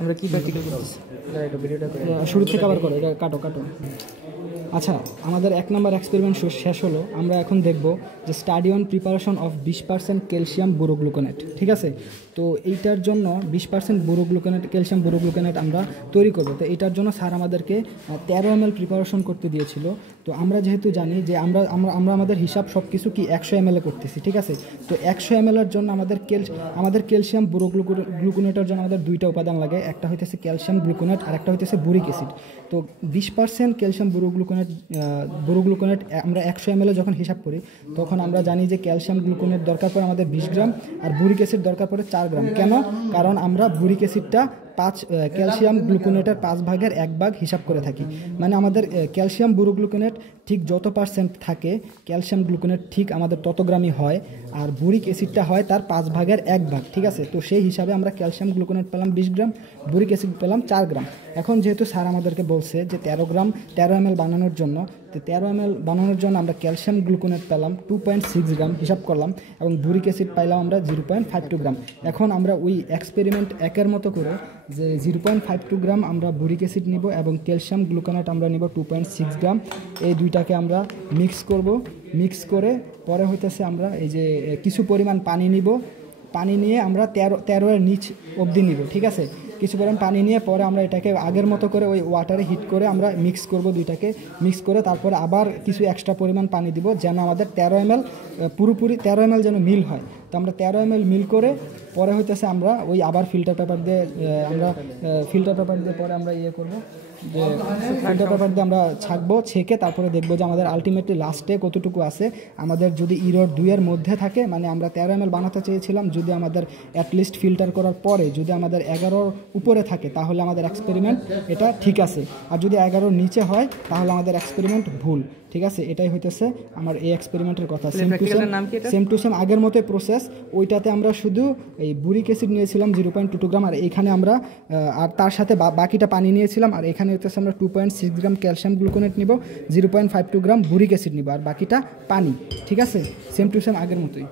আমরা কি প্র্যাকটিক্যাল করতেছি ভিডিওটা শুরু থেকে আবার করো, এটা কাটো কাটো। আচ্ছা, আমাদের 1 নম্বর এক্সপেরিমেন্ট শেষ হলো। আমরা এখন দেখব যে study on preparation of 20% calcium borogluconate. ঠিক আছে, তো এইটার জন্য 20% বোরোগ্লুকোনেট, ক্যালসিয়াম বোরোগ্লুকোনেট আমরা তৈরি করব। তো এইটার জন্য স্যার আমাদেরকে 13 ml প্রিপারেশন করতে দিয়েছিল। তো আমরা যেহেতু জানি যে আমরা আমাদের হিসাব সব কিছু কি 100 ml করতেছি। ঠিক আছে, তো 100 ml এর জন্য আমাদের ক্যালসিয়াম বোরোগ্লুকোনেটের জন্য আমাদের দুইটা উপাদান লাগে, একটা হইতেছে ক্যালসিয়াম গ্লুকোনেট আর একটা হইতেছে বুরিক অ্যাসিড। তো 20% ক্যালসিয়াম বোরোগ্লুকোনেট আমরা 100 ml যখন হিসাব করি তখন আমরা জানি যে ক্যালসিয়াম গ্লুকোনেট দরকার পড়ে আমাদের 20 গ্রাম আর বুরিক অ্যাসিড দরকার পড়ে 4 গ্রাম। কেন? কারণ আমরা বুরিক অ্যাসিডটা ক্যালসিয়াম গ্লুকোনেটের 5 ভাগের 1 ভাগ হিসাব করে থাকি। মানে আমাদের ক্যালসিয়াম বোরোগ্লুকোনেট ঠিক যত পার্সেন্ট থাকে ক্যালসিয়াম গ্লুকোনেট ঠিক আমাদের তত গ্রামই হয়, আর বুরিক অ্যাসিডটা হয় তার 5 ভাগের 1 ভাগ। ঠিক আছে, তো সেই হিসাবে আমরা ক্যালসিয়াম গ্লুকোনেট পেলাম 20 গ্রাম, বুরিক অ্যাসিড পেলাম 4 গ্রাম। এখন যেহেতু স্যার আমাদেরকে বলছে যে 13 ml বানানোর জন্য, তো 13 ml বানানোর জন্য আমরা ক্যালসিয়াম গ্লুকোনেট পেলাম 2.6 গ্রাম হিসাব করলাম এবং বুরিক অ্যাসিড পাইলাম আমরা 0.52 গ্রাম। এখন আমরা ওই এক্সপেরিমেন্ট 1-এর মতো করে যে 0.52 গ্রাম আমরা বুরিক অ্যাসিড নিব এবং ক্যালসিয়াম গ্লুকোনেট আমরা নিব 2.6 গ্রাম। এই দুইটাকে আমরা মিক্স করব। মিক্স করে পরে হইতেছে আমরা এই যে কিছু পরিমাণ পানি নিব। পানি নিয়ে আমরা 13 নিচ অবধি নিব। ঠিক আছে, কিছু পরিমাণ পানি নিয়ে পরে আমরা এটাকে আগের মতো করে ওই ওয়াটারে হিট করে আমরা মিক্স করব। দুইটাকে মিক্স করে তারপরে আবার কিছু এক্সট্রা পরিমাণ পানি দিব যেন আমাদের 13 ml পুরোপুরি 13 ml যেন মিল হয়। তো আমরা 13 ml মিল করে পরে হইতেছে আমরা ওই আবার ফিল্টার পেপার দিয়ে পরে আমরা করব যে ফিল্টার পেপার দিয়ে আমরা ছাঁকবো, ছেঁকে তারপরে দেখবো যে আমাদের আলটিমেটলি লাস্টে কতটুকু আছে। আমাদের যদি ইরোর 2-এর মধ্যে থাকে, মানে আমরা 13 ml বানাতে চেয়েছিলাম, যদি আমাদের অ্যাটলিস্ট ফিল্টার করার পরে যদি আমাদের 11-র উপরে থাকে তাহলে আমাদের এক্সপেরিমেন্ট এটা ঠিক আছে, আর যদি 11-র নিচে হয় তাহলে আমাদের এক্সপেরিমেন্ট ভুল। ঠিক আছে, এটাই হইতেছে আমার এই এক্সপেরিমেন্টের কথা। সেম টু সেম আগের মতো প্রসেস। ওইটাতে আমরা শুধু এই বুরিক অ্যাসিড নিয়েছিলাম 0.22 গ্রাম, আর এইখানে আমরা আর তার সাথে বাকিটা পানি নিয়েছিলাম, আর এখানে হইতেছে আমরা 2.6 গ্রাম ক্যালসিয়াম গ্লুকোনেট নিব, 0.52 গ্রাম বুরিক অ্যাসিড নিব, আর বাকিটা পানি। ঠিক আছে, সেম টু সেম আগের মতোই।